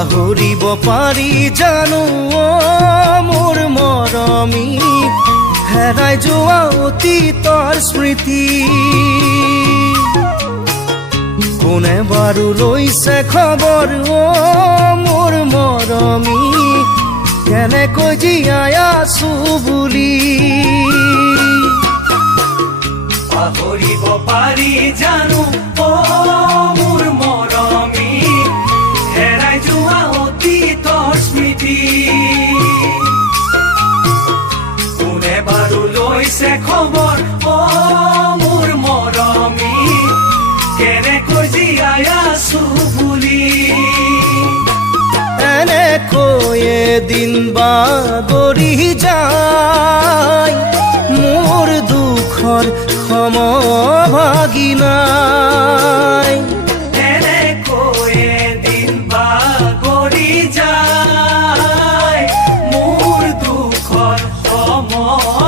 পাহৰিব পাৰি জানো মোৰ মৰমী হেৰাই যোৱা অতীতৰ স্মৃতি কোনে বাৰু লৈছে খবৰ মোৰ মৰমী কেনেকৈ জীয়াই আছো বুলি পাহৰিব পাৰি জানো মোৰ মৰমী হেৰাই যোৱা অতীতৰ স্মৃতি কোনে বাৰু লৈছে খবৰ মোৰ মৰমী কেনেকৈ জীয়াই আছো বুলি এনেকৈ এদিন বাগৰি যায় মোৰ দুখৰ সমভাগী নাই এনেকৈ এদিন বাগৰি যায় মোৰ দুখৰ সময়